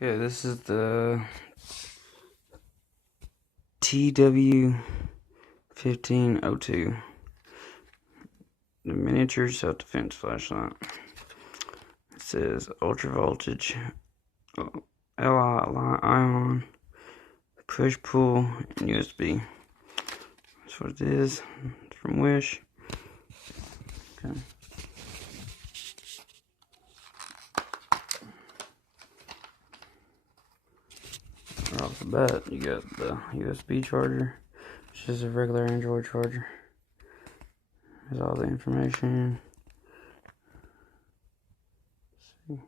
Okay, this is the Tw-1502, the miniature self-defense flashlight. It says ultra voltage, Li-ion, push pull, and USB. That's what it is. It's from Wish. Okay. Right off the bat, you got the USB charger, which is a regular Android charger. There's all the information. Let's see.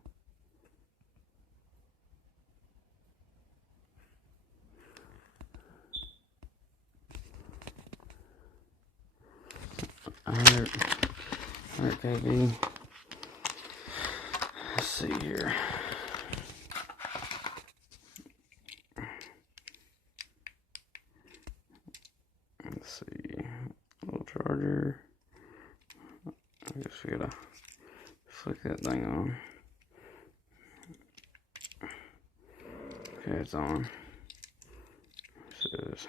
$100 kV. Let's see here. Let's see. Little charger. I guess we gotta flick that thing on. Okay, it's on. It says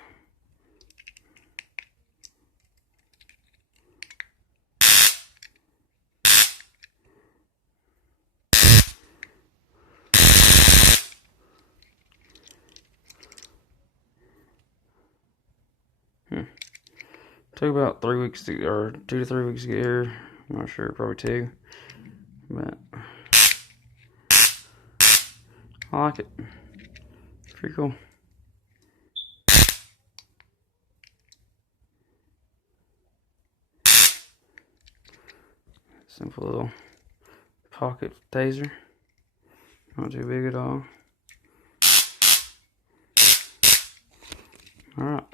took about 3 weeks to, or 2 to 3 weeks to get here. I'm not sure, probably 2. But I like it. It's pretty cool. Simple little pocket taser. Not too big at all. Alright.